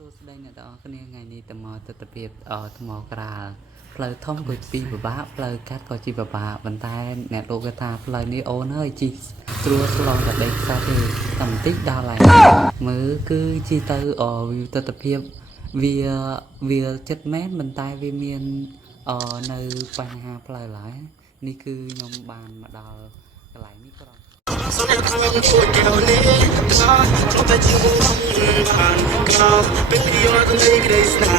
សួស្តីអ្នកទាំងអស់គ្នាថ្ងៃនេះតមកទស្សនវិជ្ជាថ្មក្រាលផ្លូវធំក៏ពីពិបាកផ្លូវកាត់ក៏ជាពិបាកប៉ុន្តែអ្នកលោកគេថាផ្លូវនេះអូនហើយជីស្រួលឆ្លងតែដេកខ្សែទេតែបន្តិចដល់ហើយមើលគឺជីទៅវាទស្សនវិជ្ជាវាចិត្តមែនប៉ុន្តែវាមាននៅបញ្ហាផ្លូវឡើយនេះគឺខ្ញុំបានមកដល់កន្លែងនេះគ្រាន់Baby, you're the nigga that's not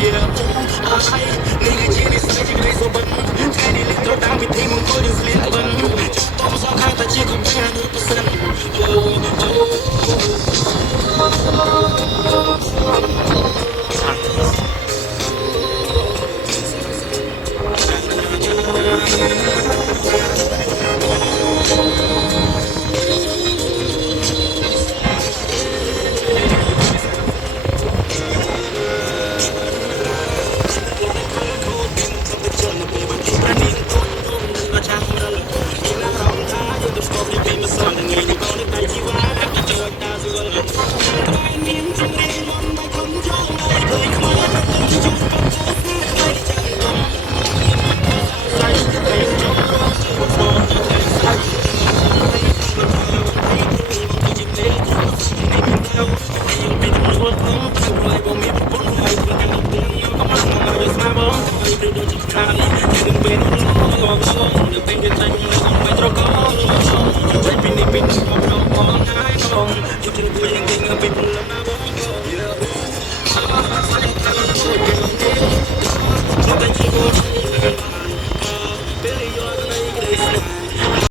yeah. Nigga, Jenny, say you guys open. Candy, little down with him, go to sleep. Thomas, I'm kind of chicken, 100%.